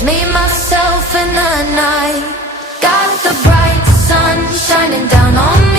Just me, myself, and the night. Got the bright sun shining down on